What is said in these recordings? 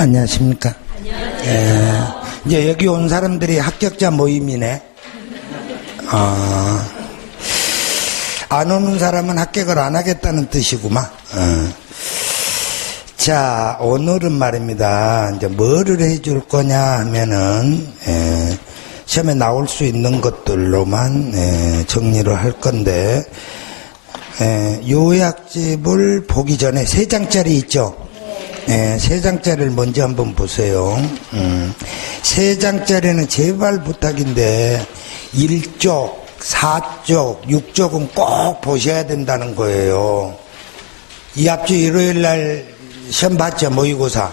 안녕하십니까. 이제 여기 온 사람들이 합격자 모임이네. 안 오는 사람은 합격을 안 하겠다는 뜻이구만. 자, 오늘은 말입니다. 이제 뭐를 해줄 거냐 하면은, 시험에 나올 수 있는 것들로만 정리를 할 건데, 요약집을 보기 전에 3장짜리 있죠? 3장짜리를 먼저 한번 보세요. 3장짜리는 제발 부탁인데 1쪽, 4쪽, 6쪽은 꼭 보셔야 된다는 거예요. 이 앞주 일요일날 시험 봤죠? 모의고사.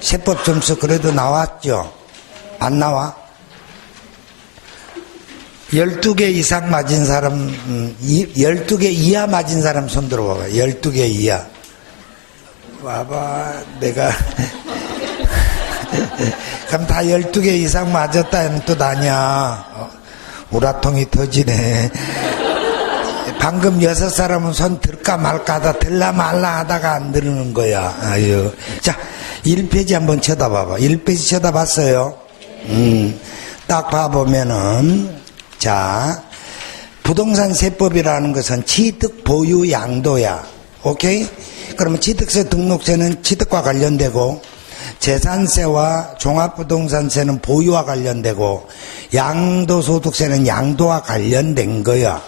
세법 점수 그래도 나왔죠? 안 나와? 12개 이상 맞은 사람, 12개 이하 맞은 사람 손 들어봐봐. 12개 이하. 와봐, 내가. 그럼 다 12개 이상 맞았다 하면 또 나냐. 우라통이 터지네. 방금 6사람은 손 들까 말까 하다 들라 말라 하다가 안 들는 거야. 아유. 자, 1페이지 한번 쳐다봐봐. 1페이지 쳐다봤어요? 딱 봐보면은, 자, 부동산 세법이라는 것은 취득, 보유, 양도야. 오케이? 그러면 취득세, 등록세는 취득과 관련되고, 재산세와 종합부동산세는 보유와 관련되고, 양도소득세는 양도와 관련된 거야.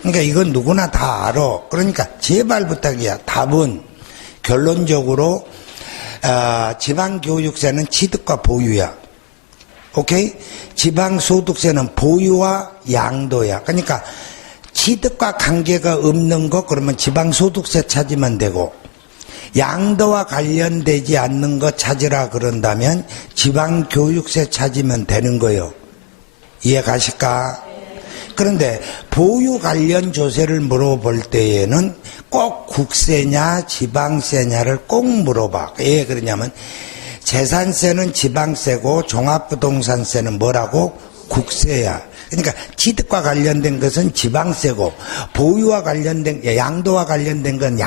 그러니까 이건 누구나 다 알아. 그러니까 제발 부탁이야. 답은 결론적으로 지방교육세는 취득과 보유야. 오케이? 지방소득세는 보유와 양도야. 그러니까 취득과 관계가 없는 거 그러면 지방소득세 찾으면 되고, 양도와 관련되지 않는 거 찾으라 그런다면 지방교육세 찾으면 되는 거예요. 이해 가실까? 그런데 보유 관련 조세를 물어볼 때에는 꼭 국세냐 지방세냐를 꼭 물어봐. 왜 그러냐면 재산세는 지방세고 종합부동산세는 뭐라고? 국세야. 그러니까 취득과 관련된 것은 지방세고 보유와 관련된, 양도와 관련된 건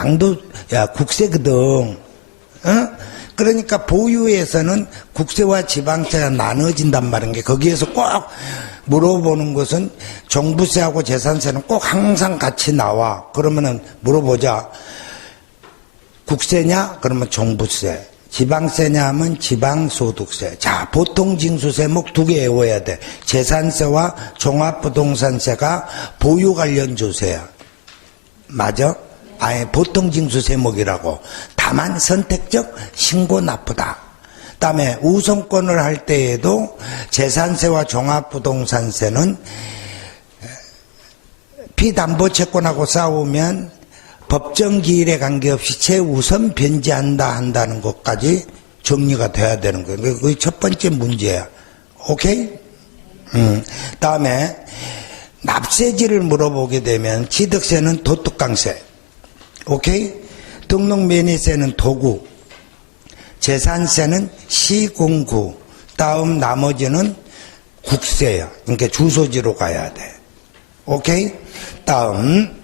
국세거든. 그러니까 보유에서는 국세와 지방세가 나눠진단 말인 게, 거기에서 꼭 물어보는 것은 종부세하고 재산세는 꼭 항상 같이 나와. 그러면은 물어보자. 국세냐? 그러면 종부세. 지방세냐 하면 지방소득세. 자, 보통징수세목 2개 외워야 돼. 재산세와 종합부동산세가 보유 관련 조세야. 맞아? 아예 보통징수세목이라고. 다만 선택적 신고 나쁘다. 그다음에 우선권을 할 때에도 재산세와 종합부동산세는 피담보채권하고 싸우면 법정기일에 관계없이 최우선 변제한다 한다는 것까지 정리가 돼야 되는 거예요. 그게 첫 번째 문제야. 오케이? 다음에 납세지를 물어보게 되면 취득세는 도특강세. 오케이? 등록면허세는 도구. 재산세는 시공구. 다음 나머지는 국세야. 그러니까 주소지로 가야 돼. 오케이? 다음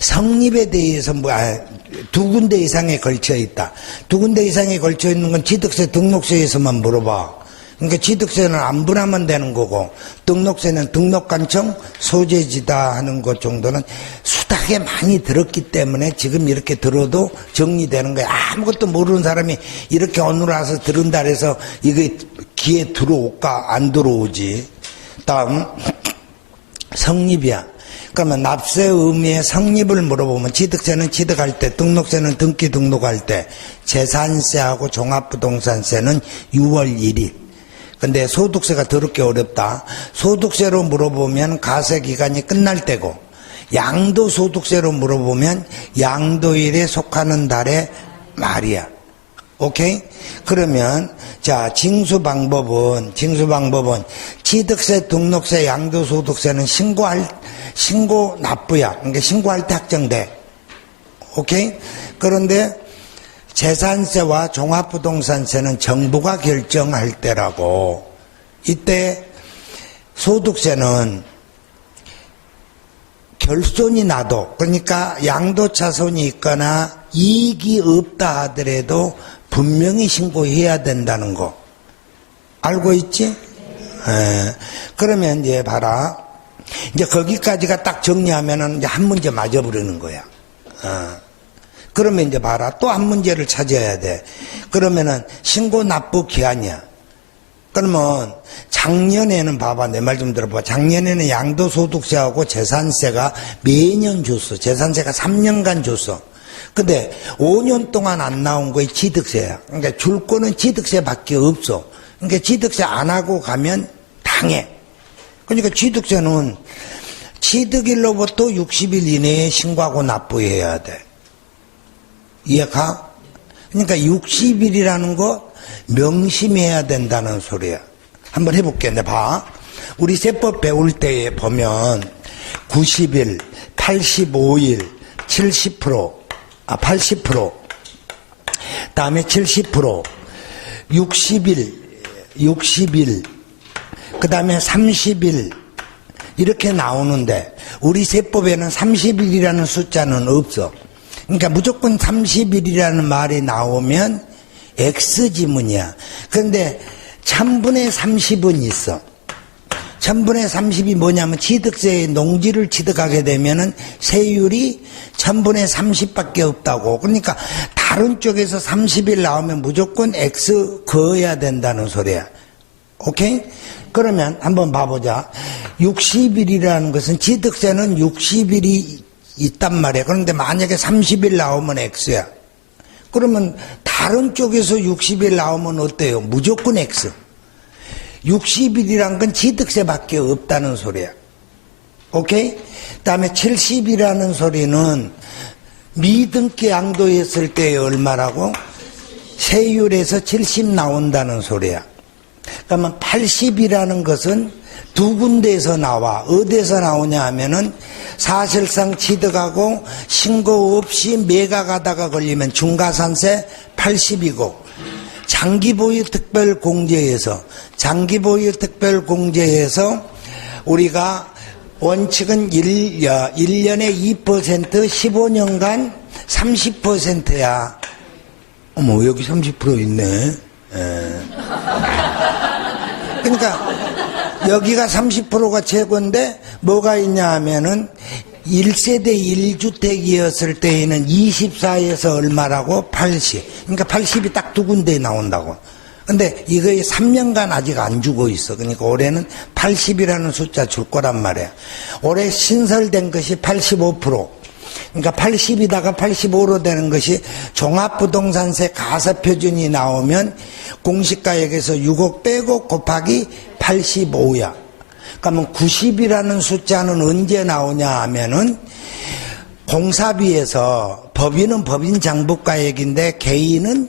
성립에 대해서 2군데 이상에 걸쳐 있다. 2군데 이상에 걸쳐 있는 건 취득세, 등록세에서만 물어봐. 그러니까 취득세는 안 분하면 되는 거고, 등록세는 등록관청 소재지다 하는 것 정도는 수다하게 많이 들었기 때문에 지금 이렇게 들어도 정리되는 거야. 아무것도 모르는 사람이 이렇게 오늘 와서 들은다 해서 이게 귀에 들어올까? 안 들어오지. 다음 성립이야. 그러면 납세 의무의 성립을 물어보면 취득세는 취득할 때, 등록세는 등기 등록할 때, 재산세하고 종합부동산세는 6월 1일. 근데 소득세가 더럽게 어렵다. 소득세로 물어보면 가세기간이 끝날 때고, 양도소득세로 물어보면 양도일에 속하는 달의 말이야. 오케이? 그러면 자, 징수방법은 취득세, 등록세, 양도소득세는 신고 납부야. 그러니까 신고할 때 확정돼. 오케이? 그런데 재산세와 종합부동산세는 정부가 결정할 때라고. 이때 소득세는 결손이 나도, 그러니까 양도차손이 있거나 이익이 없다 하더라도 분명히 신고해야 된다는 거 알고 있지? 그러면 이제 봐라. 이제 거기까지가 딱 정리하면은 이제 한 문제 맞아버리는 거야. 그러면 이제 봐라. 또 한 문제를 찾아야 돼. 그러면은 신고 납부 기한이야. 그러면 작년에는 봐봐. 내 말 좀 들어봐. 작년에는 양도소득세하고 재산세가 매년 줬어. 재산세가 3년간 줬어. 근데 5년 동안 안 나온 거에 취득세야. 그러니까 줄 거는 취득세밖에 없어. 그러니까 취득세 안 하고 가면 당해. 그러니까 취득세는 취득일로부터 60일 이내에 신고하고 납부해야 돼. 이해가? 그러니까 60일이라는 거 명심해야 된다는 소리야. 한번 해볼게. 내 봐. 우리 세법 배울 때에 보면 90일, 85일, 70%, 80%, 다음에 70%, 60일, 그 다음에 30일, 이렇게 나오는데, 우리 세법에는 30일이라는 숫자는 없어. 그러니까 무조건 30일이라는 말이 나오면 X지문이야. 그런데 1000분의 30은 있어. 1000분의 30이 뭐냐면 취득세의 농지를 취득하게 되면은 세율이 1000분의 30밖에 없다고. 그러니까 다른 쪽에서 30일 나오면 무조건 X 그어야 된다는 소리야. 오케이? 그러면 한번 봐보자. 60일이라는 것은 취득세는 60일이 있단 말이야. 그런데 만약에 30일 나오면 X야. 그러면 다른 쪽에서 60일 나오면 어때요? 무조건 X. 60일이란 건 취득세밖에 없다는 소리야. 오케이? 그 다음에 70이라는 소리는 미등기 양도했을 때 얼마라고? 세율에서 70 나온다는 소리야. 그러면 80이라는 것은 두 군데에서 나와. 어디에서 나오냐 하면은 사실상 취득하고 신고 없이 매각하다가 걸리면 중과산세 80이고, 장기보유 특별공제에서 우리가 원칙은 1년에 2%, 15년간 30%야. 어머, 여기 30% 있네. 그러니까 여기가 30%가 최고인데 뭐가 있냐 하면은 1세대 1주택이었을 때에는 24에서 얼마라고? 80. 그러니까 80이 딱 두 군데에 나온다고. 근데 이거에 3년간 아직 안 주고 있어. 그러니까 올해는 80이라는 숫자 줄 거란 말이야. 올해 신설된 것이 85%. 그러니까 80이다가 85로 되는 것이 종합부동산세 가사표준이 나오면 공시가액에서 6억 빼고 곱하기 85야. 그러면 90이라는 숫자는 언제 나오냐 하면은 공사비에서 법인은 법인 장부가액인데 개인은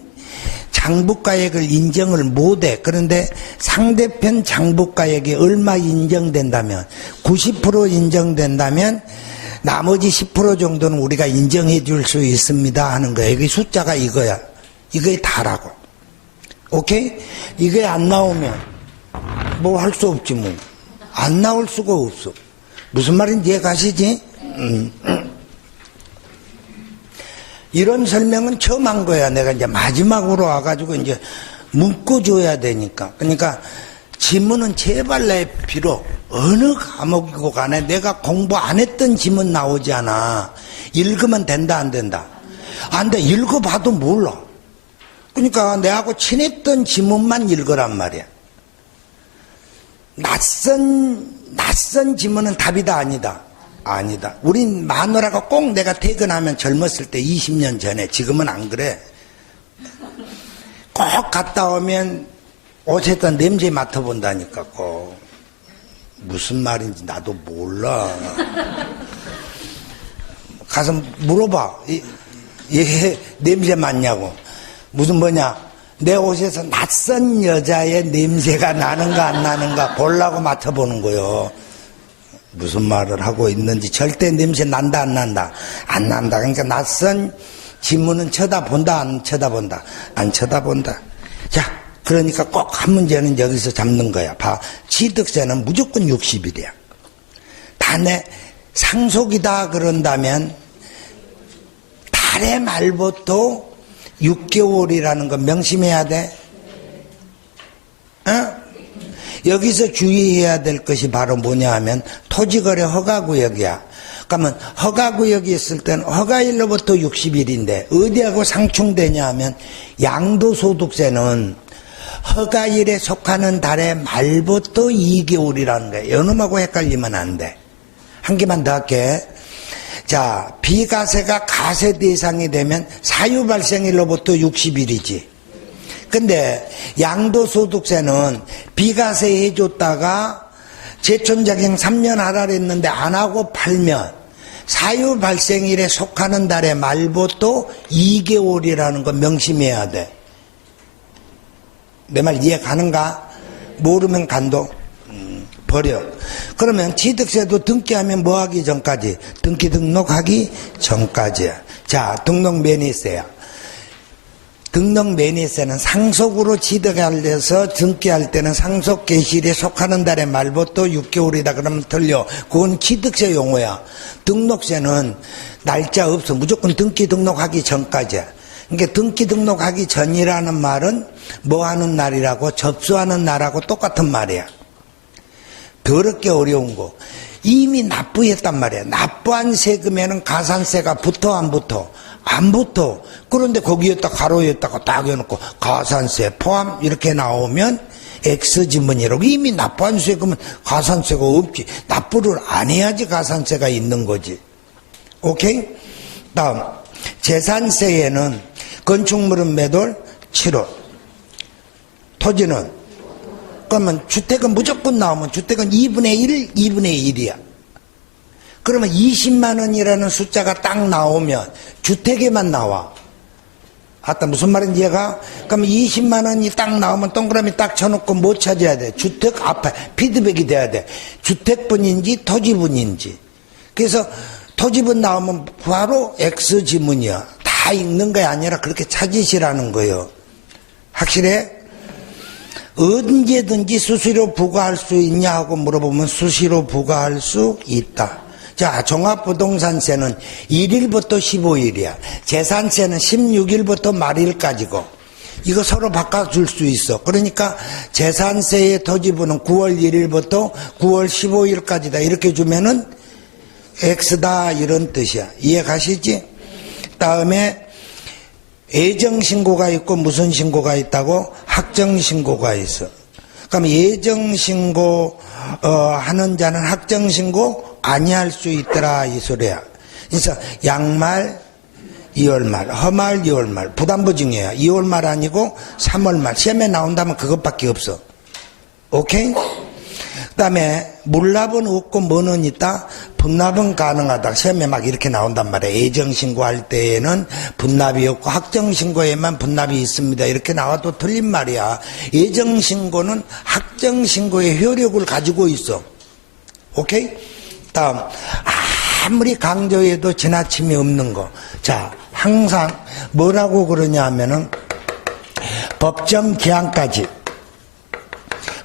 장부가액을 인정을 못해. 그런데 상대편 장부가액이 얼마 인정된다면 90% 인정된다면 나머지 10% 정도는 우리가 인정해 줄 수 있습니다 하는 거예요. 이 숫자가 이거야. 이거에 다라고. 오케이? 이게 안 나오면 뭐 할 수 없지 뭐. 안 나올 수가 없어. 무슨 말인지 이해 가시지? 이런 설명은 처음 한 거야. 내가 이제 마지막으로 와가지고 이제 묶어줘야 되니까. 그러니까 지문은 제발 내 비록 어느 과목이고 간에 내가 공부 안 했던 지문 나오지 않아. 읽으면 된다 안 된다? 안 돼. 읽어봐도 몰라. 그러니까 내하고 친했던 지문만 읽으란 말이야. 낯선 지문은 답이다 아니다? 아니다. 우린 마누라가 꼭 내가 퇴근하면 젊었을 때 20년 전에, 지금은 안 그래. 꼭 갔다 오면 옷에다 냄새 맡아본다니까. 꼭. 무슨 말인지 나도 몰라. 가서 물어봐. 얘 냄새 맡냐고. 무슨 뭐냐. 내 옷에서 낯선 여자의 냄새가 나는가 안 나는가 보려고 맡아보는 거요. 무슨 말을 하고 있는지. 절대 냄새 난다 안 난다? 안 난다. 그러니까 낯선 지문은 쳐다본다 안 쳐다본다? 안 쳐다본다. 자, 그러니까 꼭 한 문제는 여기서 잡는 거야. 봐. 취득세는 무조건 60일이야. 단에 상속이다 그런다면 달의 말부터 6개월이라는 건 명심해야 돼. 여기서 주의해야 될 것이 바로 뭐냐 하면 토지거래 허가구역이야. 그러면 허가구역이 있을 때는 허가일로부터 60일인데 어디하고 상충되냐 하면 양도소득세는 허가일에 속하는 달의 말부터 2개월이라는 거야. 요놈하고 헷갈리면 안 돼. 한 개만 더 할게. 자, 비과세가 과세 대상이 되면 사유 발생일로부터 60일이지. 근데 양도소득세는 비과세 해줬다가 제촌자경 3년 하라 했는데 안 하고 팔면 사유 발생일에 속하는 달의 말부터 2개월이라는 거 명심해야 돼. 내 말 이해 가는가? 모르면 간도 버려. 그러면 취득세도 등기하면 뭐 하기 전까지? 등기 등록하기 전까지야. 자, 등록 매니세야. 등록 매니세는 상속으로 취득하려서 등기할 때는 상속 개시일에 속하는 달의 말부터 6개월이다 그러면 틀려. 그건 취득세 용어야. 등록세는 날짜 없어. 무조건 등기 등록하기 전까지야. 그러니까 등기 등록하기 전이라는 말은 뭐 하는 날이라고? 접수하는 날하고 똑같은 말이야. 더럽게 어려운 거. 이미 납부했단 말이야. 납부한 세금에는 가산세가 붙어 안 붙어? 안 붙어. 그런데 거기에다 가로에다가 딱 해놓고 가산세 포함 이렇게 나오면 X지문이라고. 이미 납부한 세금은 가산세가 없지. 납부를 안 해야지 가산세가 있는 거지. 오케이? 다음 재산세에는 건축물은 몇 월? 7월. 토지는? 그러면 주택은 무조건 나오면 주택은 2분의 1, 2분의 1이야. 그러면 20만 원이라는 숫자가 딱 나오면 주택에만 나와. 아따 무슨 말인지 이해가? 그러면 20만 원이 딱 나오면 동그라미 딱 쳐놓고 뭐 찾아야 돼? 주택 앞에 피드백이 돼야 돼. 주택분인지 토지분인지. 그래서 토지분 나오면 바로 X지문이야. 다 읽는 게 아니라 그렇게 찾으시라는 거예요. 확실해? 언제든지 수시로 부과할 수 있냐 하고 물어보면 수시로 부과할 수 있다. 자, 종합부동산세는 1일부터 15일이야. 재산세는 16일부터 말일까지고. 이거 서로 바꿔줄 수 있어. 그러니까 재산세의 토지분은 9월 1일부터 9월 15일까지다. 이렇게 주면은 X다 이런 뜻이야. 이해 가시지? 다음에 예정신고가 있고 무슨 신고가 있다고? 학정신고가 있어. 그럼 예정신고 하는 자는 학정신고 아니할 수 있더라 이 소리야. 그래서 양말 2월말, 허말 2월말, 부담보증이야. 2월말 아니고 3월말. 시험에 나온다면 그것밖에 없어. 오케이? 그 다음에 물납은 없고 뭐는 있다? 분납은 가능하다. 시험에 막 이렇게 나온단 말이야. 예정신고할 때에는 분납이 없고 학정신고에만 분납이 있습니다. 이렇게 나와도 틀린 말이야. 예정신고는 학정신고의 효력을 가지고 있어. 오케이? 다음 아무리 강조해도 지나침이 없는 거. 자, 항상 뭐라고 그러냐 하면은 법정 기한까지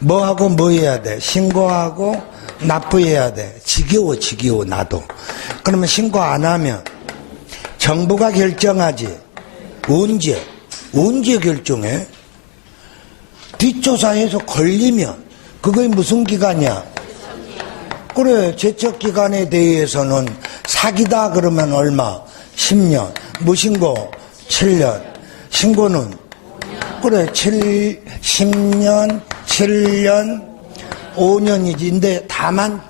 뭐하고 뭐 해야 돼? 신고하고 납부해야 돼. 지겨워 나도. 그러면 신고 안 하면 정부가 결정하지. 언제 결정해? 뒷조사해서 걸리면 그게 무슨 기간이야? 그래, 제척기간에 대해서는 사기다 그러면 얼마? 10년. 무신고 7년. 신고는? 그래, 10년, 7년, 5년이지. 근데 다만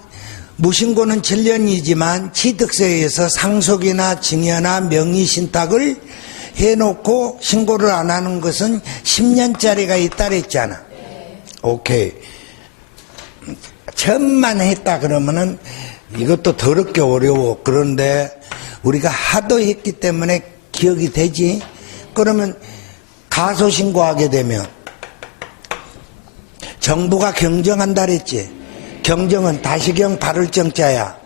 무신고는 7년이지만 취득세에서 상속이나 증여나 명의신탁을 해놓고 신고를 안 하는 것은 10년짜리가 있다 그랬잖아. 오케이. 처음만 했다 그러면은 이것도 더럽게 어려워. 그런데 우리가 하도 했기 때문에 기억이 되지. 그러면 가소신고하게 되면 정부가 경정한다 그랬지. 경정은 다시경 바를 정자야.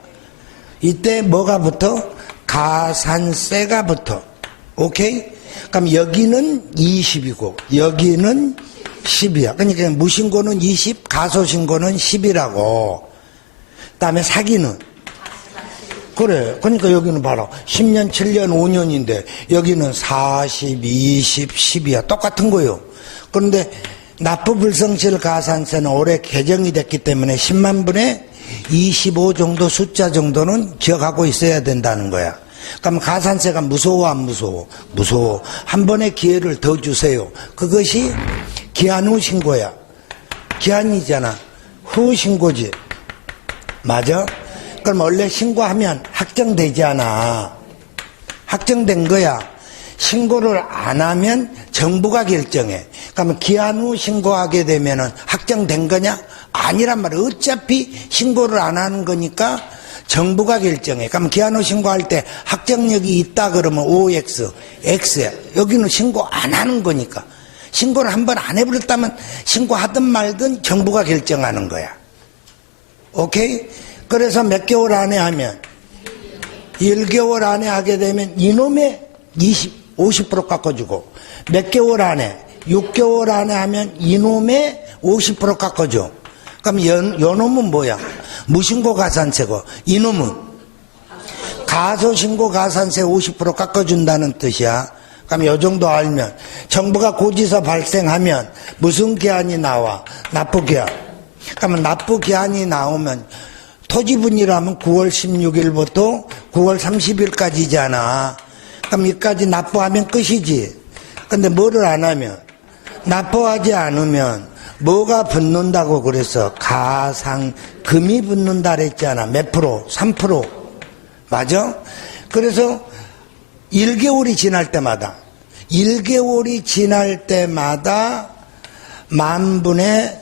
이때 뭐가 붙어? 가산세가 붙어. 오케이? 그럼 여기는 20이고 여기는 10이야. 그러니까 무신고는 20, 가소신고는 10이라고. 그 다음에 사기는 그래. 그러니까 여기는 봐라. 10년, 7년, 5년인데 여기는 40, 20, 10이야. 똑같은 거요. 그런데 납부불성실 가산세는 올해 개정이 됐기 때문에 10만 분의 25 정도 숫자 정도는 기억하고 있어야 된다는 거야. 그럼 가산세가 무서워 안 무서워? 무서워. 한 번의 기회를 더 주세요. 그것이 기한 후 신고야. 기한이잖아. 후 신고지. 맞아? 그럼 원래 신고하면 확정되지 않아. 확정된 거야. 신고를 안 하면 정부가 결정해. 그러면 기한 후 신고하게 되면은 확정된 거냐? 아니란 말이야. 어차피 신고를 안 하는 거니까 정부가 결정해. 그럼 기한 후 신고할 때 확정력이 있다 그러면 OX, X야. 여기는 신고 안 하는 거니까. 신고를 한 번 안 해버렸다면 신고하든 말든 정부가 결정하는 거야. 오케이? 그래서 몇 개월 안에 하면 1개월 안에 하게 되면 이놈의 50% 깎아주고, 몇 개월 안에 6개월 안에 하면 이놈의 50% 깎아줘. 그럼 요놈은 뭐야? 무신고 가산세고, 이놈은 가소신고 가산세 50% 깎아준다는 뜻이야. 그럼 요 정도 알면, 정부가 고지서 발생하면 무슨 기한이 나와? 납부기한. 그러면 납부기한이 나오면 토지분이라면 9월 16일부터 9월 30일까지잖아. 그럼 여기까지 납부하면 끝이지. 근데 뭐를 안 하면, 납부하지 않으면 뭐가 붙는다고 그래서 가상금이 붙는다 그랬잖아. 몇 프로? 3%. 맞아? 그래서 1개월이 지날 때마다 10,000분의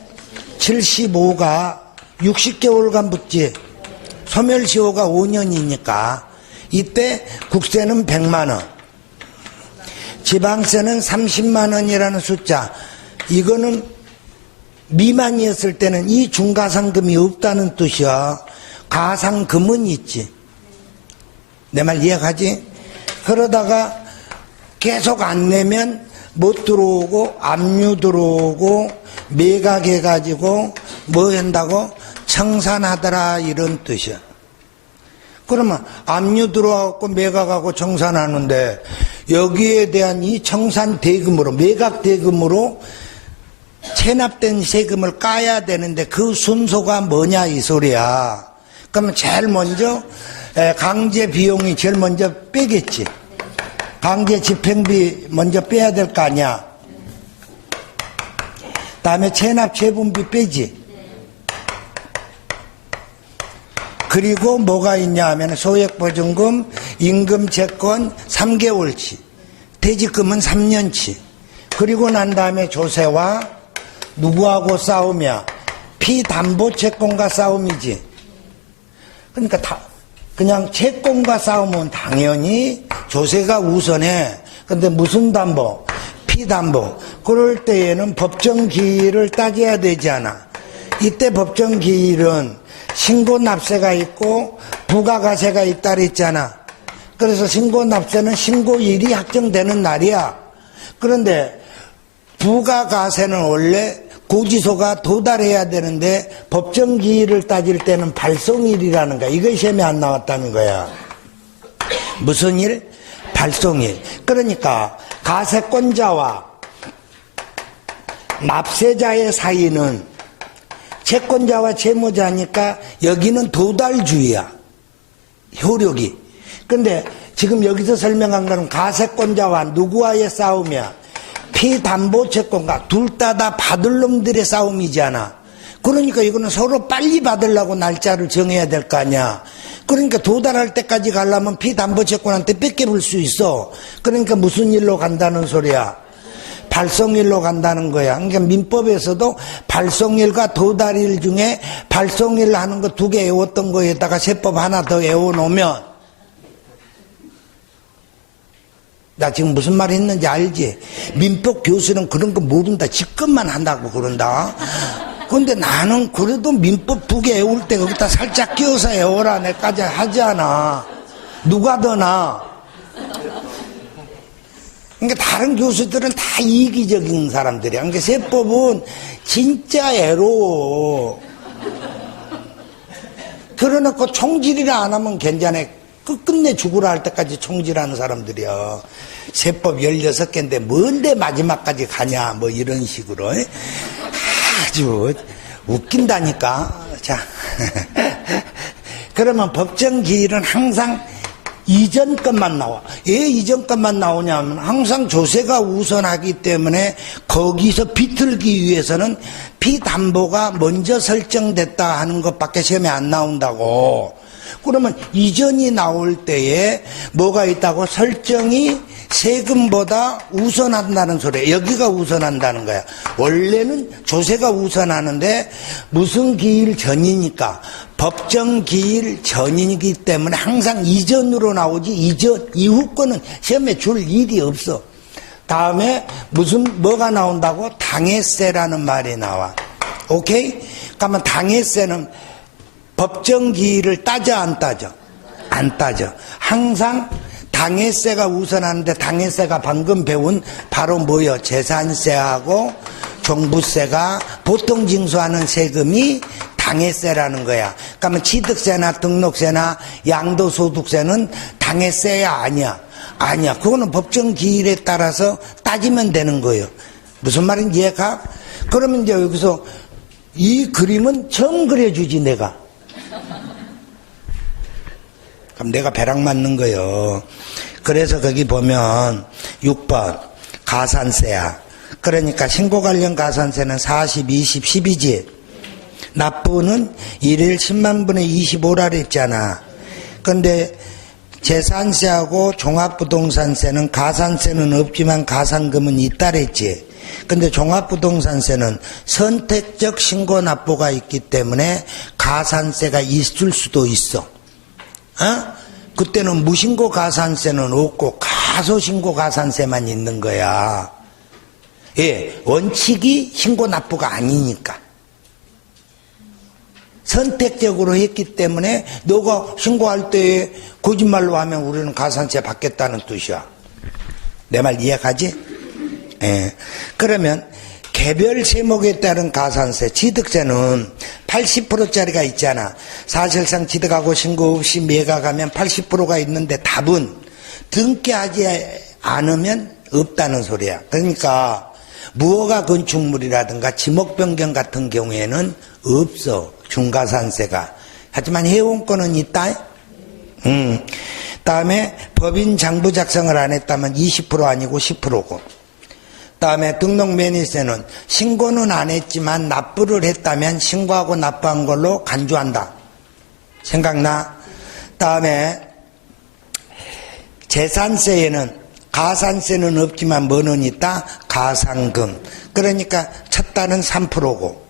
75가 60개월간 붙지. 소멸시효가 5년이니까 이때 국세는 100만 원, 지방세는 30만 원이라는 숫자. 이거는 미만이었을 때는 이 중가상금이 없다는 뜻이야. 가상금은 있지. 내 말 이해가지? 그러다가 계속 안 내면 못 들어오고 압류 들어오고 매각해가지고 뭐 한다고? 청산하더라, 이런 뜻이야. 그러면 압류 들어와갖고 매각하고 청산하는데 여기에 대한 이 청산 대금으로, 매각 대금으로 체납된 세금을 까야 되는데 그 순서가 뭐냐 이 소리야. 그러면 제일 먼저 강제 비용이 제일 먼저 빼겠지. 강제 집행비 먼저 빼야 될 거 아니야. 다음에 체납 체분비 빼지. 그리고 뭐가 있냐 하면 소액보증금, 임금채권 3개월치, 퇴직금은 3년치. 그리고 난 다음에 조세와 누구하고 싸우며 피담보채권과 싸움이지. 그러니까 그냥 채권과 싸우면 당연히 조세가 우선해. 근데 무슨 담보? 피담보. 그럴 때에는 법정기일을 따져야 되지 않아. 이때 법정기일은 신고납세가 있고 부가가세가 있다 그랬잖아. 그래서 신고납세는 신고일이 확정되는 날이야. 그런데 부가가세는 원래 고지서가 도달해야 되는데 법정기일을 따질 때는 발송일이라는 거야. 이거 시험에 안 나왔다는 거야. 무슨 일? 발송일. 그러니까 가세권자와 납세자의 사이는 채권자와 채무자니까 여기는 도달주의야. 효력이. 근데 지금 여기서 설명한 거는 가세권자와 누구와의 싸움이야? 피담보채권과 둘 다 받을 놈들의 싸움이잖아. 그러니까 이거는 서로 빨리 받으려고 날짜를 정해야 될 거 아니야. 그러니까 도달할 때까지 가려면 피담보채권한테 뺏겨볼 수 있어. 그러니까 무슨 일로 간다는 소리야? 발송일로 간다는 거야. 그러니까 민법에서도 발송일과 도달일 중에 발송일 하는 거 2개 외웠던 거에다가 세법 하나 더 외워놓으면, 나 지금 무슨 말 했는지 알지? 민법 교수는 그런 거 모른다. 직급만 한다고 그런다. 근데 나는 그래도 민법 2개 외울 때 거기다 살짝 끼워서 외워라. 내까지 하지 않아. 누가 더 나아? 그러니까 다른 교수들은 다 이기적인 사람들이야. 그러니까 세법은 진짜 애로워. 그러놓고 총질이라 안 하면 괜찮아. 끝끝내 죽으라 할 때까지 총질하는 사람들이야. 세법 16개인데 뭔데 마지막까지 가냐 뭐 이런 식으로 아주 웃긴다니까. 자 그러면 법정기일은 항상 이전 것만 나와. 왜 이전 것만 나오냐면 항상 조세가 우선하기 때문에 거기서 비틀기 위해서는 피담보가 먼저 설정됐다 하는 것밖에 시험에 안 나온다고. 그러면 이전이 나올 때에 뭐가 있다고? 설정이 세금보다 우선한다는 소리야. 여기가 우선한다는 거야. 원래는 조세가 우선하는데 무슨 기일 전이니까 법정 기일 전이기 때문에 항상 이전으로 나오지 이전 이후 거는 시험에 줄 일이 없어. 다음에 뭐가 나온다고? 당해세라는 말이 나와. 오케이? 그러면 당해세는 법정 기일을 따져 안 따져? 안 따져. 항상 당해세가 우선하는데 당해세가 방금 배운 바로 뭐요? 재산세하고 종부세가 보통 징수하는 세금이 당해세라는 거야. 그러면 취득세나 등록세나 양도소득세는 당해세야 아니야? 아니야. 그거는 법정 기일에 따라서 따지면 되는 거예요. 무슨 말인지 이해가? 그러면 이제 여기서 이 그림은 처음 그려주지 내가. 그럼 내가 배락 맞는 거예요. 그래서 거기 보면 6번 가산세야. 그러니까 신고 관련 가산세는 40, 20, 10이지. 납부는 1일 10만 분의 25라 했잖아. 근데 재산세하고 종합부동산세는 가산세는 없지만 가산금은 있다 그랬지. 근데 종합부동산세는 선택적 신고 납부가 있기 때문에 가산세가 있을 수도 있어. 그때는 무신고 가산세는 없고 가소신고 가산세만 있는 거야. 예, 원칙이 신고 납부가 아니니까. 선택적으로 했기 때문에 너가 신고할 때 거짓말로 하면 우리는 가산세 받겠다는 뜻이야. 내 말 이해가지? 예. 그러면 개별 세목에 따른 가산세, 취득세는 80%짜리가 있잖아. 사실상 취득하고 신고 없이 매각하면 80%가 있는데 답은 등기하지 않으면 없다는 소리야. 그러니까 무허가 건축물이라든가 지목 변경 같은 경우에는 없어. 중가산세가. 하지만 해운권은 있다. 다음에 법인 장부 작성을 안 했다면 20% 아니고 10%고. 다음에 등록 매니세는 신고는 안 했지만 납부를 했다면 신고하고 납부한 걸로 간주한다. 생각나? 다음에 재산세에는 가산세는 없지만 뭐는 있다? 가산금. 그러니까 첫 달은 3%고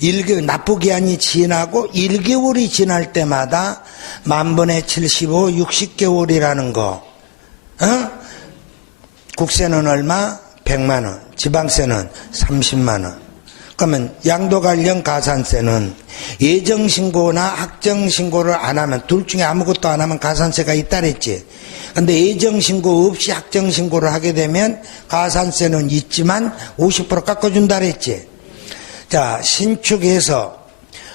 1개월 납부기한이 지나고 1개월이 지날 때마다 10,000분의 75, 60개월이라는 거. 국세는 얼마? 100만 원, 지방세는 30만 원. 그러면 양도 관련 가산세는 예정신고나 확정신고를 안 하면 둘 중에 아무것도 안 하면 가산세가 있다 그랬지. 근데 예정신고 없이 확정신고를 하게 되면 가산세는 있지만 50% 깎아준다 그랬지. 자, 신축해서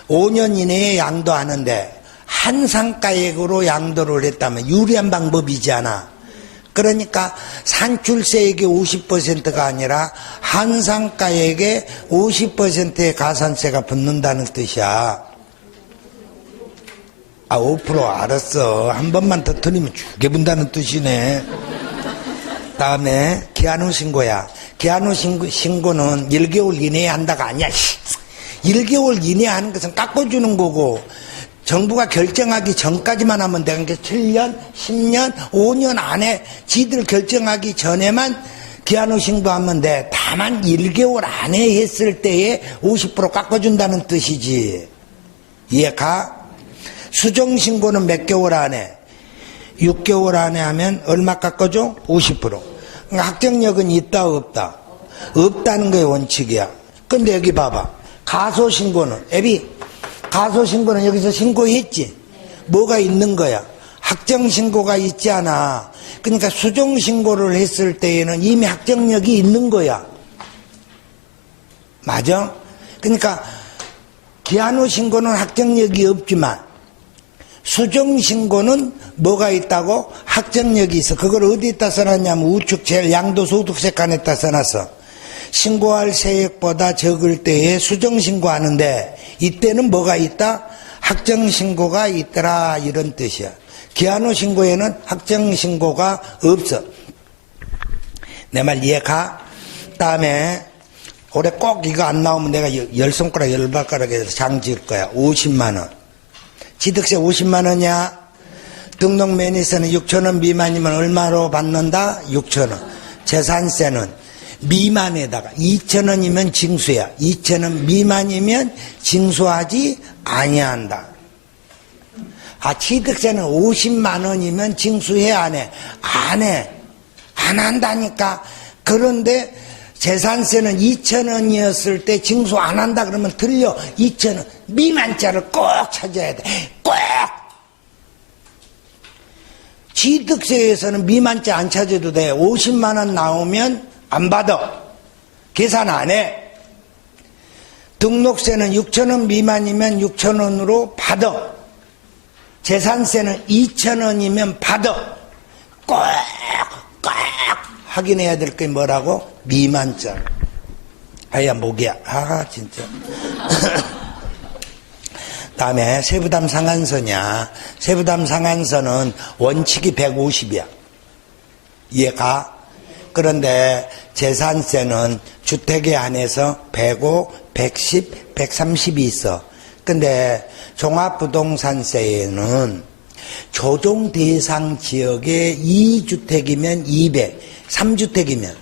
5년 이내에 양도하는데 한 상가액으로 양도를 했다면 유리한 방법이잖아. 그러니까 산출세액의 50%가 아니라 한 상가액의 50%의 가산세가 붙는다는 뜻이야. 5% 알았어. 한 번만 더 틀리면 죽게 분다는 뜻이네. 다음에 기한 후 신고야. 기한 후 신고는 1개월 이내에 한다가 아니야. 1개월 이내에 하는 것은 깎아주는 거고 정부가 결정하기 전까지만 하면 되는 게 7년, 10년, 5년 안에 지들 결정하기 전에만 기한 후 신고하면 돼. 다만 1개월 안에 했을 때에 50% 깎아준다는 뜻이지. 이해가? 수정신고는 몇 개월 안에? 6개월 안에 하면 얼마 깎아줘? 50%. 그러니까 확정력은 있다 없다? 없다는 게 원칙이야. 근데 여기 봐봐. 가소신고는 가소신고는 여기서 신고했지. 뭐가 있는 거야? 확정신고가 있지 않아. 그러니까 수정신고를 했을 때에는 이미 확정력이 있는 거야. 맞아? 그러니까 기한 후 신고는 확정력이 없지만 수정신고는 뭐가 있다고? 학정력이 있어. 그걸 어디다 써놨냐면 우측 제일 양도소득세 칸에다 써놨어. 신고할 세액보다 적을 때에 수정신고하는데 이때는 뭐가 있다? 학정신고가 있더라 이런 뜻이야. 기한 후 신고에는 학정신고가 없어. 내 말 이해가? 다음에 올해 꼭 이거 안 나오면 내가 열 손가락 열 발가락에서 장 지을 거야. 50만 원. 취득세 50만 원이야. 등록 매니서는 6,000원 미만이면 얼마로 받는다? 6,000원. 재산세는 미만에다가 2,000원이면 징수야. 2,000원 미만이면 징수하지 아니한다. 취득세는 50만 원이면 징수해 안 해? 안 해. 안 한다니까. 그런데 재산세는 2,000원이었을 때 징수 안 한다 그러면 틀려. 2,000원 미만자를 꼭 찾아야 돼. 꼭. 취득세에서는 미만자 안 찾아도 돼. 50만 원 나오면 안 받아. 계산 안 해. 등록세는 6,000원 미만이면 6,000원으로 받아. 재산세는 2,000원이면 받아. 꼭 확인해야 될 게 뭐라고? 미만자. 아야 목이야. 진짜. 다음에 세부담 상한선이야. 세부담 상한선은 원칙이 150이야. 이해가? 그런데 재산세는 주택에 한해서 105, 110, 130이 있어. 근데 종합부동산세에는 조정 대상 지역에 2주택이면 200, 3주택이면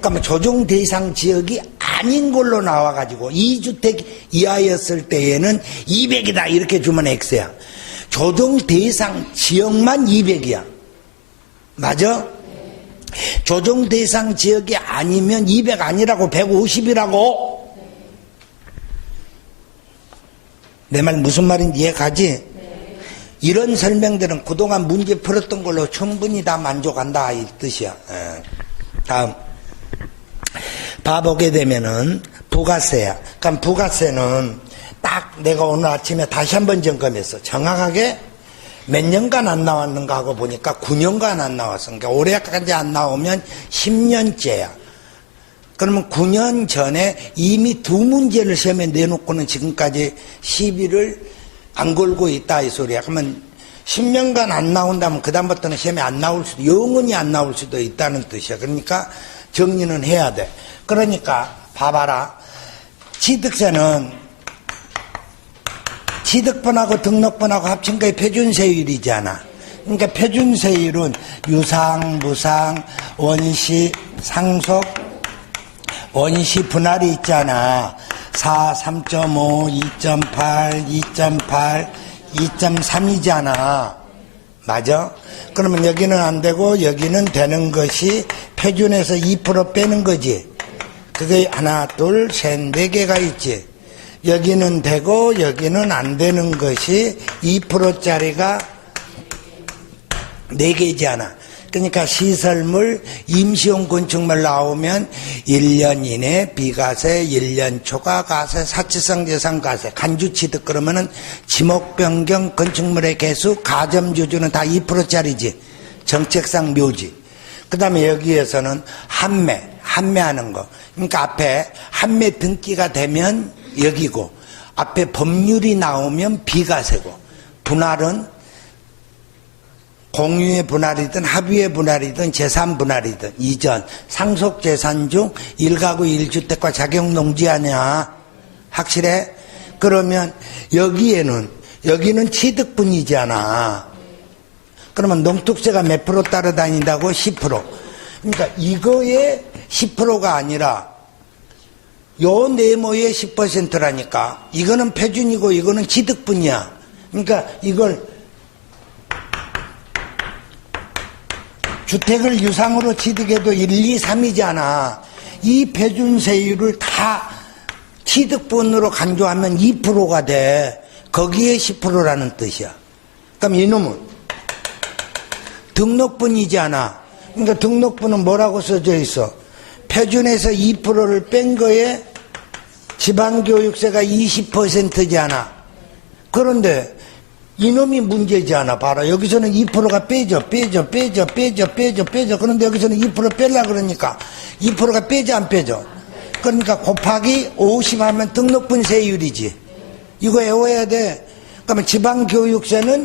그러니까 조정 대상 지역이 아닌 걸로 나와가지고 2주택 이하였을 때에는 200이다 이렇게 주면 X야. 조정 대상 지역만 200이야. 맞아? 조정 대상 지역이 아니면 200 아니라고 150이라고. 내 말 무슨 말인지 이해가지? 이런 설명들은 그동안 문제 풀었던 걸로 충분히 다 만족한다 이 뜻이야. 다음 봐보게 되면은 부가세야. 그럼 부가세는 딱 내가 오늘 아침에 다시 한번 점검했어. 정확하게 몇 년간 안 나왔는가 하고 보니까 9년간 안 나왔어. 그러니까 올해까지 안 나오면 10년째야. 그러면 9년 전에 이미 두 문제를 시험에 내놓고는 지금까지 시비를 안 걸고 있다 이 소리야. 그러면 10년간 안 나온다면 그 다음부터는 시험에 안 나올 수도, 영원히 안 나올 수도 있다는 뜻이야. 그러니까 정리는 해야 돼. 그러니까 봐봐라. 취득세는 취득분하고 등록분하고 합친 거의 표준세율이잖아. 그러니까 표준세율은 유상, 무상, 원시, 상속, 원시 분할이 있잖아. 4, 3.5, 2.8, 2.8, 2.3이잖아. 맞아? 그러면 여기는 안 되고 여기는 되는 것이 표준에서 2% 빼는 거지. 그게 하나, 둘, 셋, 네 개가 있지. 여기는 되고 여기는 안 되는 것이 2%짜리가 4개잖아. 그러니까 시설물, 임시용 건축물 나오면 1년 이내 비과세, 1년 초과 과세, 사치성 재산 과세, 간주취득 그러면은 지목 변경 건축물의 개수, 가점주주는 다 2%짜리지. 정책상 묘지. 그 다음에 여기에서는 판매하는 거. 그러니까 앞에 판매 등기가 되면 여기고, 앞에 법률이 나오면 비과세고, 분할은 공유의 분할이든 합의의 분할이든 재산 분할이든 이전, 상속재산 중 1가구 1주택과 작용농지 아니야. 확실해? 그러면 여기는 취득분이잖아. 그러면 농특세가 몇 프로 따라다닌다고? 10%. 그러니까 이거의 10%가 아니라 요 네모의 10%라니까. 이거는 표준이고 이거는 취득분이야. 그러니까 이걸 주택을 유상으로 취득해도 1, 2, 3이잖아. 이 표준세율을 다 취득분으로 간주하면 2%가 돼. 거기에 10%라는 뜻이야. 그럼 이놈은 등록분이잖아. 그러니까 등록분은 뭐라고 써져 있어? 표준에서 2%를 뺀 거에 지방교육세가 20%잖아. 그런데 이놈이 문제지 않아. 봐라. 여기서는 2%가 빼져. 그런데 여기서는 2% 빼려고 그러니까 2%가 빼져 안 빼져? 그러니까 곱하기 50 하면 등록분 세율이지. 이거 외워야 돼. 그러면 지방교육세는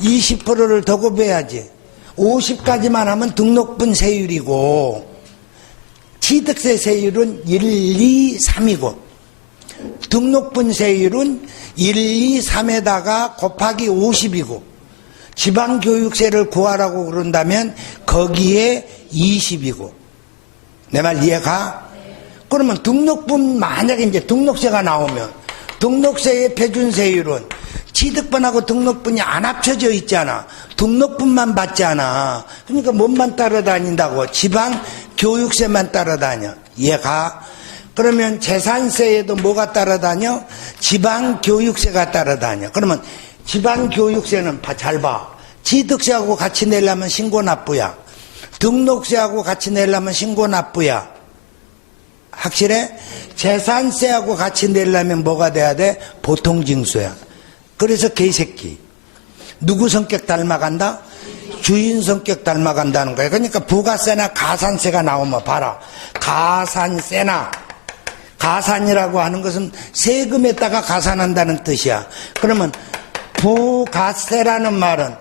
20%를 더 곱해야지. 50까지만 하면 등록분 세율이고, 취득세 세율은 1, 2, 3이고, 등록분 세율은 1, 2, 3에다가 곱하기 50이고, 지방교육세를 구하라고 그런다면 거기에 20이고. 내 말 이해가? 그러면 등록분, 만약에 이제 등록세가 나오면 등록세의 표준세율은 취득분하고 등록분이 안 합쳐져 있잖아. 등록분만 받잖아. 그러니까 뭔만 따라다닌다고? 지방교육세만 따라다녀. 이해가? 그러면 재산세에도 뭐가 따라다녀? 지방교육세가 따라다녀. 그러면 지방교육세는 잘 봐. 취득세하고 같이 내려면 신고납부야. 등록세하고 같이 내려면 신고납부야. 확실해? 재산세하고 같이 내려면 뭐가 돼야 돼? 보통징수야. 그래서 개새끼. 누구 성격 닮아간다? 주인 성격 닮아간다는 거야. 그러니까 부가세나 가산세가 나오면 봐라. 가산세나, 가산이라고 하는 것은 세금에다가 가산한다는 뜻이야. 그러면 부가세라는 말은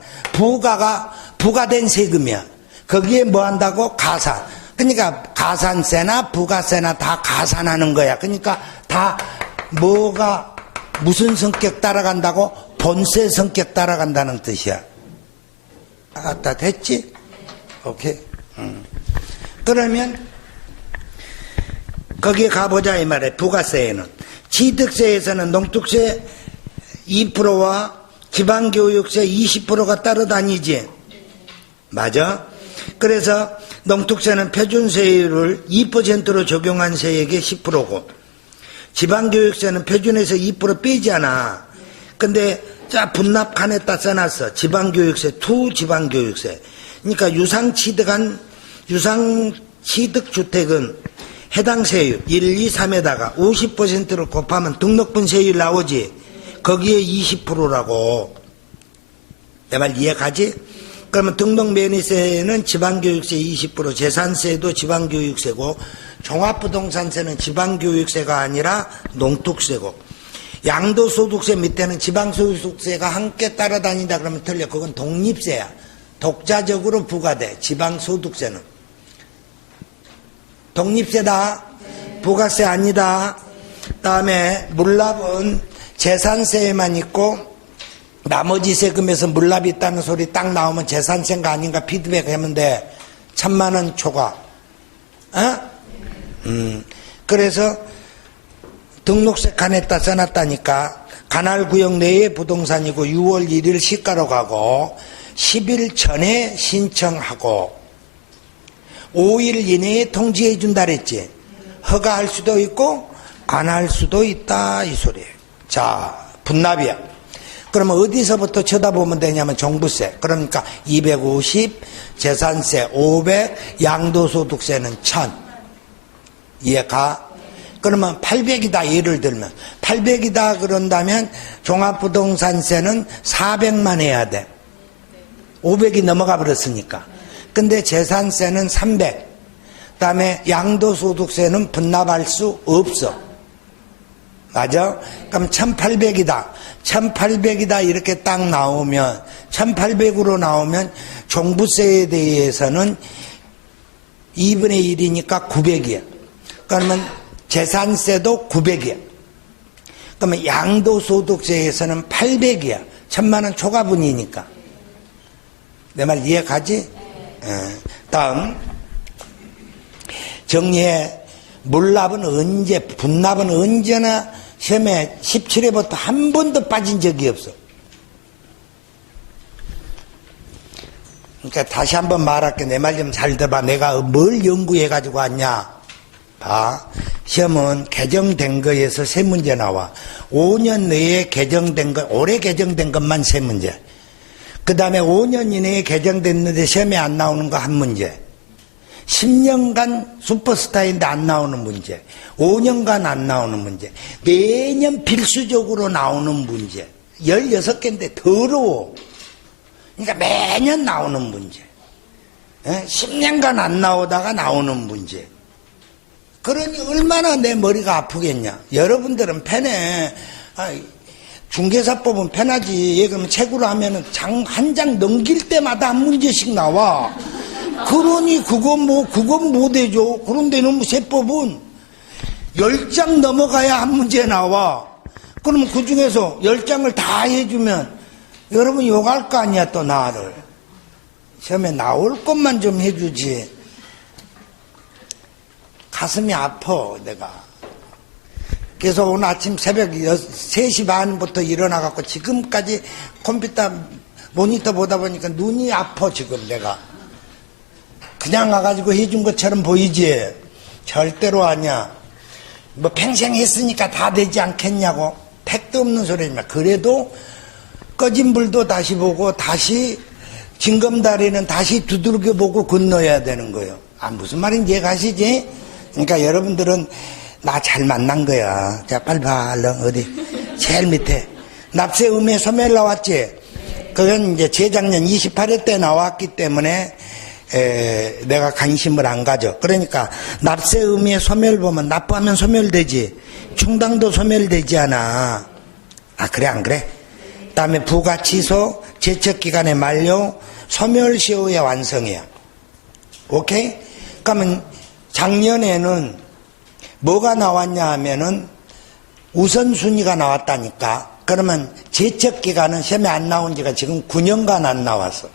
부가된 세금이야. 거기에 뭐 한다고? 가산. 그러니까 가산세나 부가세나 다 가산하는 거야. 그러니까 다 뭐가 무슨 성격 따라간다고? 본세 성격 따라간다는 뜻이야. 아따 됐지? 오케이. 그러면 거기에 가보자 이 말이야. 부가세에는 취득세에서는 농특세 2%와 지방교육세 20%가 따라다니지. 맞아? 그래서 농특세는 표준세율을 2%로 적용한 세액의 10%고 지방교육세는 표준에서 2% 빼잖아. 근데 자 분납칸에다 써놨어. 지방교육세, 지방교육세. 그러니까 유상취득주택은 해당 세율 1, 2, 3에다가 50%를 곱하면 등록분 세율 나오지. 거기에 20%라고. 내 말 이해가지? 그러면 등록면허세는 지방교육세 20%, 재산세도 지방교육세고, 종합부동산세는 지방교육세가 아니라 농특세고, 양도소득세 밑에는 지방소득세가 함께 따라다닌다 그러면 틀려. 그건 독립세야. 독자적으로 부과돼. 지방소득세는. 독립세다. 부가세 아니다. 다음에 물납은 재산세에만 있고 나머지 세금에서 물납이 있다는 소리 딱 나오면 재산세인가 아닌가 피드백 하면 돼. 1000만원 초과. 그래서 등록세 칸에다 써놨다니까. 관할구역 내의 부동산이고 6월 1일 시가로 가고 10일 전에 신청하고 5일 이내에 통지해 준다 그랬지. 허가할 수도 있고 안 할 수도 있다 이 소리예요. 자, 분납이야. 그러면 어디서부터 쳐다보면 되냐면 종부세. 그러니까 250, 재산세 500, 양도소득세는 1000. 이해가? 그러면 800이다 예를 들면 800이다 그런다면 종합부동산세는 400만 해야 돼. 500이 넘어가 버렸으니까. 근데 재산세는 300. 그다음에 양도소득세는 분납할 수 없어. 맞아? 그럼 1800이다. 1800이다 이렇게 딱 나오면 1800으로 나오면 종부세에 대해서는 2분의 1이니까 900이야. 그러면 재산세도 900이야. 그러면 양도소득세에서는 800이야. 1000만원 초과분이니까. 내 말 이해가지? 다음 정리해. 물납은 언제, 분납은 언제나 시험에 17회부터 한 번도 빠진 적이 없어. 그러니까 다시 한번 말할게. 내 말 좀 잘 들어봐. 내가 뭘 연구해가지고 왔냐. 봐. 시험은 개정된 거에서 3문제 나와. 5년 내에 개정된 것, 올해 개정된 것만 3문제. 그 다음에 5년 이내에 개정됐는데 시험에 안 나오는 거 1문제. 10년간 슈퍼스타인데 안 나오는 문제. 5년간 안 나오는 문제. 매년 필수적으로 나오는 문제. 16개인데 더러워. 그러니까 매년 나오는 문제. 10년간 안 나오다가 나오는 문제. 그러니 얼마나 내 머리가 아프겠냐. 여러분들은 편해. 중개사법은 편하지. 그러면 책으로 하면은 한 장 넘길 때마다 한 문제씩 나와. 그러니 그건 못 해줘. 그런데 너무 세법은 10장 넘어가야 한 문제 나와. 그러면 그 중에서 10장을 다 해주면 여러분 욕할 거 아니야, 또 나를. 시험에 나올 것만 좀 해주지. 가슴이 아파, 내가. 그래서 오늘 아침 새벽 3시 반부터 일어나갖고 지금까지 컴퓨터 모니터 보다 보니까 눈이 아파, 지금 내가. 그냥 와가지고 해준 것처럼 보이지? 절대로 아니야. 뭐 평생 했으니까 다 되지 않겠냐고. 택도 없는 소리냐. 그래도 꺼진 불도 다시 보고 다시 징검다리는 다시 두들겨 보고 건너야 되는 거예요. 무슨 말인지 이해가시지? 그러니까 여러분들은 나 잘 만난 거야. 자, 빨리 봐. 어디 제일 밑에 납세음의 소멸 나왔지? 그건 이제 재작년 28회 때 나왔기 때문에 내가 관심을 안 가져. 그러니까 납세음의 소멸 보면 납부하면 소멸되지. 충당도 소멸되지 않아. 그래 안 그래? 그다음에 부가 취소, 제척기간의 만료, 소멸시효의 완성이야. 오케이? 그러면 작년에는 뭐가 나왔냐 하면은 우선순위가 나왔다니까. 그러면 제척기간은 시험에 안 나온 지가 지금 9년간 안 나왔어.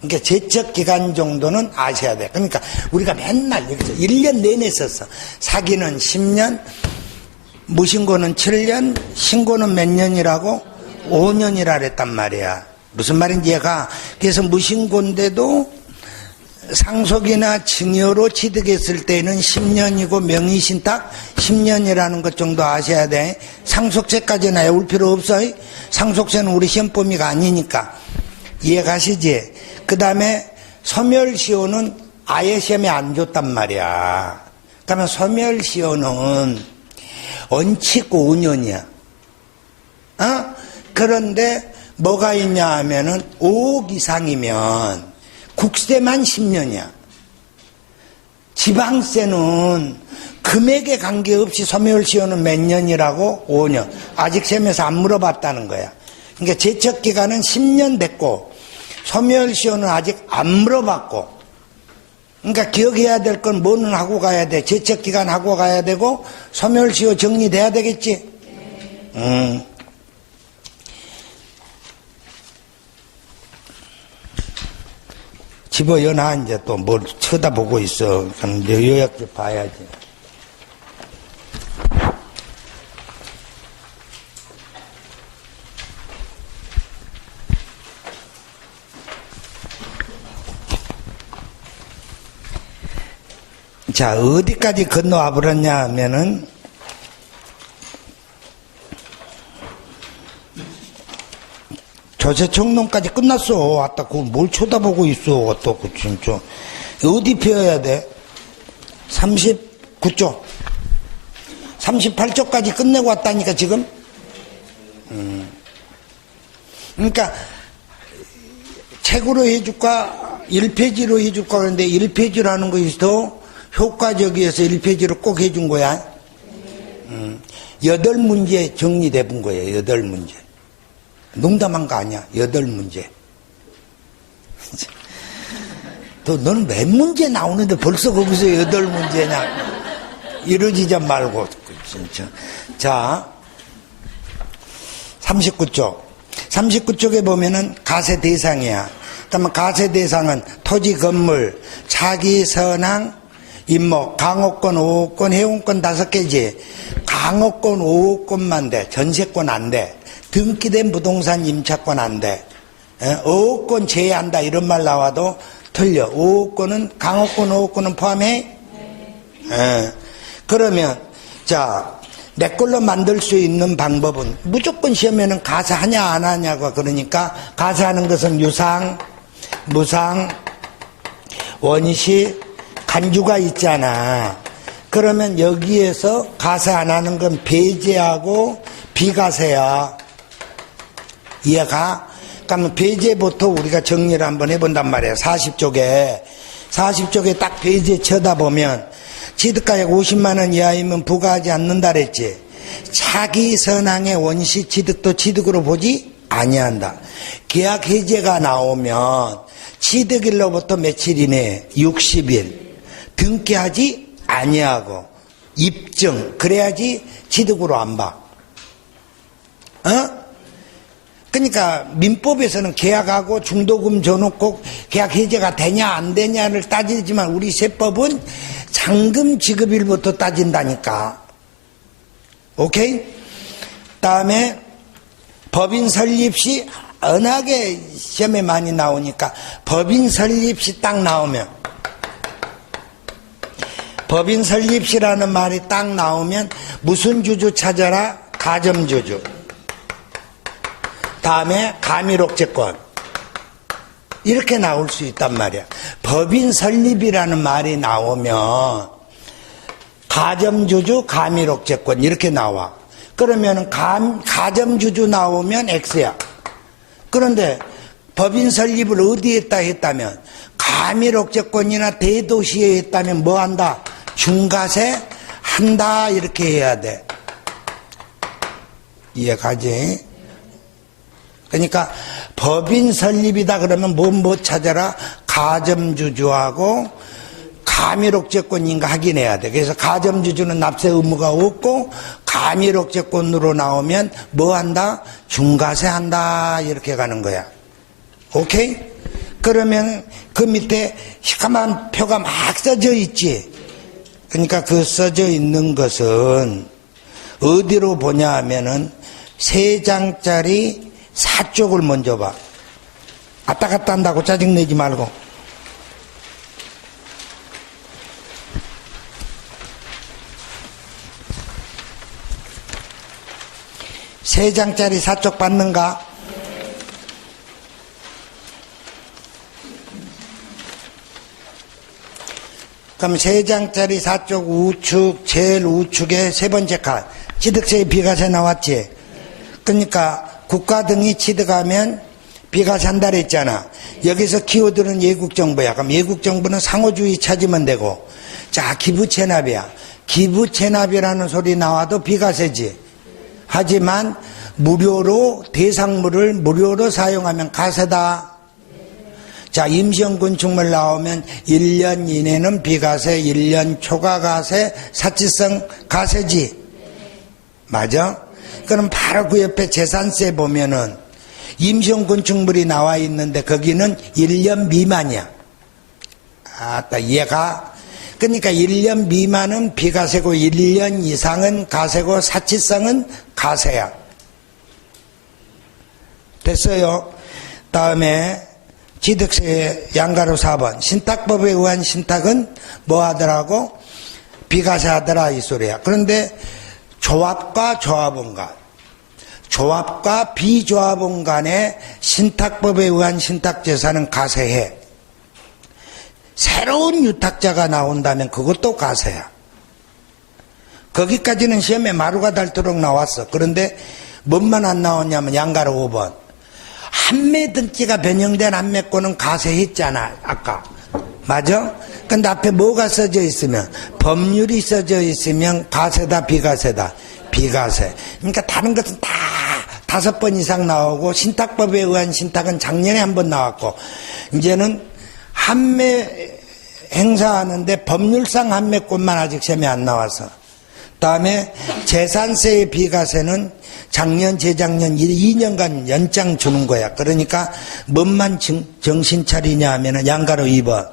그러니까 제척기간 정도는 아셔야 돼. 그러니까 우리가 맨날 여기서 1년 내내 썼어. 사기는 10년, 무신고는 7년, 신고는 몇 년이라고? 5년이라 그랬단 말이야. 무슨 말인지 얘가. 그래서 무신고인데도 상속이나 증여로 취득했을 때는 10년이고 명의신탁 10년이라는 것 정도 아셔야 돼. 상속세까지는 외울 필요 없어. 상속세는 우리 시험 범위가 아니니까. 이해가시지? 그 다음에 소멸시효는 아예 시험에 안 줬단 말이야. 그러면 소멸시효는 원칙 5년이야. 그런데 뭐가 있냐 하면은 5억 이상이면 국세만 10년이야. 지방세는 금액에 관계없이 소멸시효는 몇 년이라고? 5년. 아직 시험에서 안 물어봤다는 거야. 그러니까 제척기간은 10년 됐고 소멸시효는 아직 안 물어봤고. 그러니까 기억해야 될 건 뭐는 하고 가야 돼? 제척기간 하고 가야 되고 소멸시효 정리돼야 되겠지? 집어여놔. 이제 또 뭘 쳐다보고 있어. 그럼 요약 좀 봐야지. 자, 어디까지 건너와 버렸냐 하면은 조세청론까지 끝났어. 왔다, 그걸 뭘 쳐다보고 있어. 또, 그, 진짜. 어디 펴야 돼? 39조. 38조까지 끝내고 왔다니까, 지금? 그러니까, 책으로 해줄까, 1페이지로 해줄까, 그런데 1페이지라는 것이 더 효과적이어서 1페이지로 꼭 해준 거야. 8문제 정리돼 본 거예요, 8문제. 농담한 거 아니야. 8문제. 너는 몇 문제 나오는데 벌써 거기서 8문제냐. 이러지 좀 말고. 진짜. 자, 39쪽. 39쪽에 보면은 가세 대상이야. 그러면 가세 대상은 토지, 건물, 차기, 선항, 임목, 강호권, 5호권, 해운권 5개지. 강호권, 5호권만 돼. 전세권 안 돼. 등기된 부동산 임차권 안 돼. 5호권 제외한다 이런 말 나와도 틀려. 5호권은 강호권 5호권은 포함해? 네. 그러면 자, 내 걸로 만들 수 있는 방법은 무조건 시험에는 가세하냐 안 하냐고. 그러니까 가세하는 것은 유상, 무상, 원시, 간주가 있잖아. 그러면 여기에서 가세 안 하는 건 배제하고 비가세야. 이해가? 그러면 배제부터 우리가 정리를 한번 해본단 말이에요. 40쪽에 딱 배제 쳐다보면 취득가액 50만 원 이하이면 부과하지 않는다 그랬지. 자기 선항의 원시 취득도 취득으로 보지 아니한다. 계약 해제가 나오면 취득일로부터 며칠이네? 60일. 등기하지 아니하고 입증 그래야지 취득으로 안 봐. 그러니까 민법에서는 계약하고 중도금 줘놓고 계약 해제가 되냐 안 되냐를 따지지만 우리 세법은 잔금 지급일부터 따진다니까. 오케이? 다음에 법인 설립시 은하게 시험에 많이 나오니까 법인 설립시 딱 나오면 법인 설립시라는 말이 딱 나오면 무슨 주주 찾아라? 가점주주. 다음에 가미록채권. 이렇게 나올 수 있단 말이야. 법인 설립이라는 말이 나오면 가점주주, 가미록채권 이렇게 나와. 그러면 가점주주 나오면 X야. 그런데 법인 설립을 어디에 했다 했다면 가미록채권이나 대도시에 했다면 뭐 한다? 중과세 한다 이렇게 해야 돼. 이해가지? 그러니까 법인 설립이다 그러면 뭐 찾아라? 가점주주하고 가미록채권인가 확인해야 돼. 그래서 가점주주는 납세 의무가 없고 가미록채권으로 나오면 뭐 한다? 중과세 한다 이렇게 가는 거야. 오케이? 그러면 그 밑에 시커먼 표가 막 써져 있지. 그러니까 그 써져 있는 것은 어디로 보냐 하면은 3장짜리 4쪽을 먼저 봐. 왔다 갔다 한다고 짜증내지 말고. 세 장짜리 4쪽 받는가? 그럼 3장짜리 4쪽 우측, 제일 우측에 세 번째 칸. 취득세의 비과세 나왔지? 그러니까 국가 등이 취득하면 비과세 한다 그랬잖아. 여기서 키워드는 예국정부야. 그럼 예국정부는 상호주의 찾으면 되고. 자, 기부채납이야. 기부채납이라는 소리 나와도 비과세지. 하지만 무료로 대상물을 무료로 사용하면 가세다. 자, 임시형 건축물 나오면 1년 이내는 비과세, 1년 초과 가세, 사치성 가세지. 맞아? 그럼 바로 그 옆에 재산세 보면은 임시형 건축물이 나와 있는데 거기는 1년 미만이야. 아따, 이해가? 그러니까 1년 미만은 비과세고 1년 이상은 가세고 사치성은 가세야. 됐어요? 다음에 취득세 양가로 4번. 신탁법에 의한 신탁은 뭐 하더라고? 비과세 하더라 이 소리야. 그런데 조합과 조합원 간, 조합과 비조합원 간의 신탁법에 의한 신탁재산은 가세해. 새로운 유탁자가 나온다면 그것도 가세야. 거기까지는 시험에 마루가 닳도록 나왔어. 그런데 뭔만 안 나왔냐면 양가로 5번. 한매 등기가 변형된 한매권은 가세했잖아 아까. 맞아? 근데 앞에 뭐가 써져 있으면, 법률이 써져 있으면 가세다 비과세다? 비과세. 그러니까 다른 것은 다 5번 이상 나오고 신탁법에 의한 신탁은 작년에 한 번 나왔고, 이제는 한매 행사하는데 법률상 한매권만 아직 시험에 안 나와서. 다음에 재산세의 비과세는 작년 재작년 2년간 연장 주는 거야. 그러니까 뭔만 정신 차리냐 하면 양가로 2번.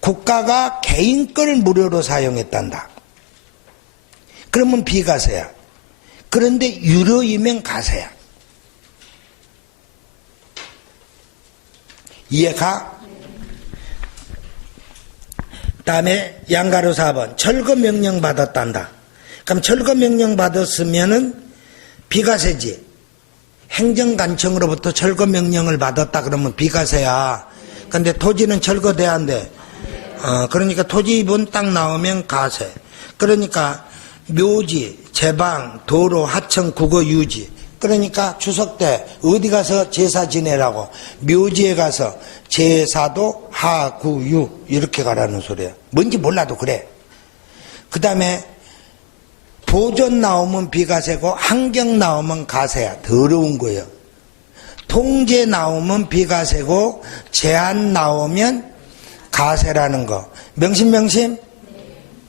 국가가 개인 걸 무료로 사용했단다. 그러면 비과세야. 그런데 유료이면 가세야. 이해가? 다음에 양가로 4번. 철거 명령 받았단다. 그럼 철거 명령 받았으면은 비과세지. 행정관청으로부터 철거 명령을 받았다 그러면 비과세야. 근데 토지는 철거돼야 한대. 그러니까 토지입은 딱 나오면 가세. 그러니까 묘지, 제방, 도로, 하청, 국어, 유지. 그러니까 추석 때 어디 가서 제사 지내라고? 묘지에 가서 제사도 하구유 이렇게 가라는 소리야. 뭔지 몰라도 그래. 그 다음에 보존 나오면 비가세고 환경 나오면 가세야. 더러운 거예요. 통제 나오면 비가세고 제한 나오면 가세라는 거. 명심명심?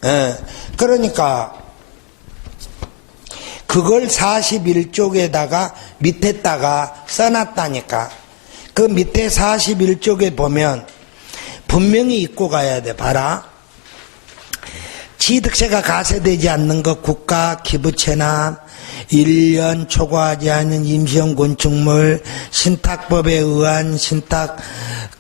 예. 그러니까 그걸 41쪽에다가 밑에다가 써놨다니까. 그 밑에 41쪽에 보면 분명히 읽고 가야 돼. 봐라. 취득세가 가세되지 않는 것 국가 기부채납 1년 초과하지 않은 임시형 건축물 신탁법에 의한 신탁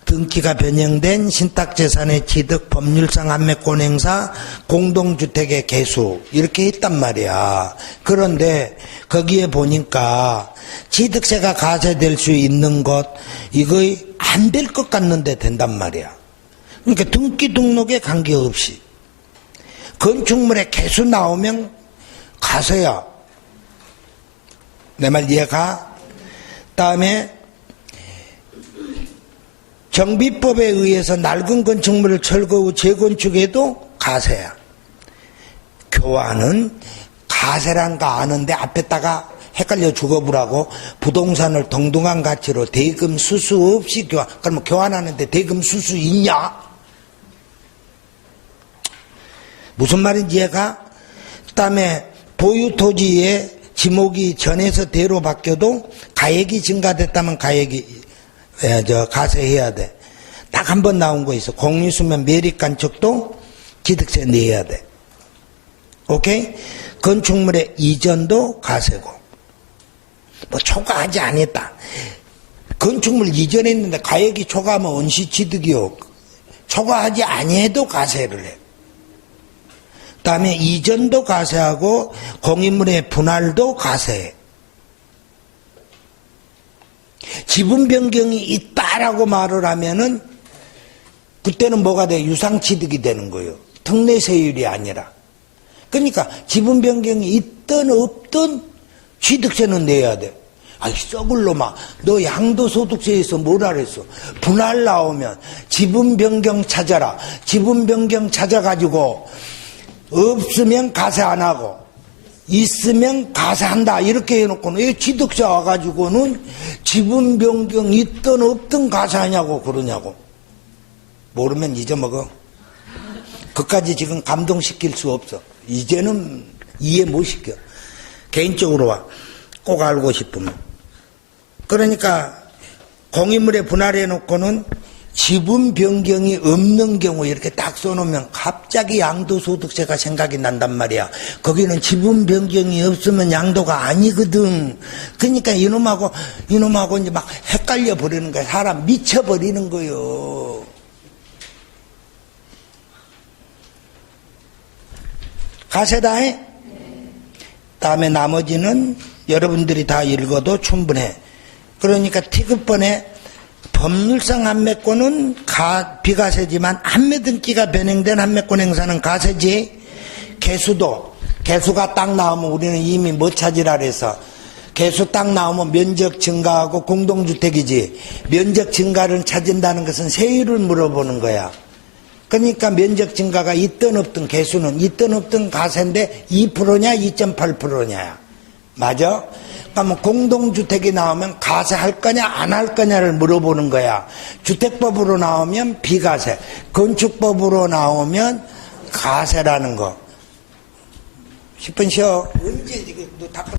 등기가 변형된 신탁재산의 취득 법률상 한매권 행사 공동주택의 개수 이렇게 했단 말이야. 그런데 거기에 보니까 취득세가 가세될 수 있는 것 이거 안 될 것 같는데 된단 말이야. 그러니까 등기 등록에 관계없이 건축물의 개수 나오면 가세야. 내 말 이해가? 다음에 정비법에 의해서 낡은 건축물을 철거 후 재건축해도 가세야. 교환은 가세란 거 아는데 앞에다가 헷갈려 죽어보라고 부동산을 동등한 가치로 대금 수수 없이 교환. 그러면 교환하는데 대금 수수 있냐? 무슨 말인지 이해가? 그 다음에 보유 토지에 지목이 전에서 대로 바뀌어도 가액이 증가됐다면 가세해야 돼. 딱 한 번 나온 거 있어. 공유수면 매립간척도 취득세 내야 돼. 오케이? 건축물의 이전도 가세고. 뭐 초과하지 않았다. 건축물 이전했는데 가액이 초과하면 원시취득이요. 초과하지 아니해도 가세를 해. 그 다음에 이전도 가세하고 공인물의 분할도 가세해. 지분 변경이 있다라고 말을 하면은 그때는 뭐가 돼? 유상취득이 되는 거예요. 특례세율이 아니라. 그러니까 지분 변경이 있든 없든 취득세는 내야 돼. 아이 썩을 놈아, 너 양도소득세에서 뭐라 그랬어? 분할 나오면 지분 변경 찾아라. 지분 변경 찾아가지고 없으면 가세 안 하고 있으면 가세한다 이렇게 해놓고는 왜 취득세 와가지고는 지분 변경 있든 없든 가세하냐고 그러냐고. 모르면 잊어먹어. 그까지 지금 감동시킬 수 없어. 이제는 이해 못 시켜. 개인적으로 와. 꼭 알고 싶으면. 그러니까 공인물에 분할해놓고는 지분 변경이 없는 경우 이렇게 딱 써놓으면 갑자기 양도소득세가 생각이 난단 말이야. 거기는 지분 변경이 없으면 양도가 아니거든. 그러니까 이놈하고 이제 막 헷갈려 버리는 거야. 사람 미쳐버리는 거요. 가세다 해? 다음에 나머지는 여러분들이 다 읽어도 충분해. 그러니까 티급번에 법률상 한매권은 비가세지만 한매등기가 변형된 한매권 행사는 가세지. 개수가 딱 나오면 우리는 이미 뭐 찾으라 그래서 개수 딱 나오면 면적 증가하고 공동주택이지. 면적 증가를 찾은다는 것은 세율을 물어보는 거야. 그러니까 면적 증가가 있든 없든 개수는 있든 없든 가세인데 2%냐 2.8%냐 맞아? 그러면 공동주택이 나오면 가세할 거냐 안 할 거냐를 물어보는 거야. 주택법으로 나오면 비가세, 건축법으로 나오면 가세라는 거. 10분 쉬어. 언제 이거 너 답변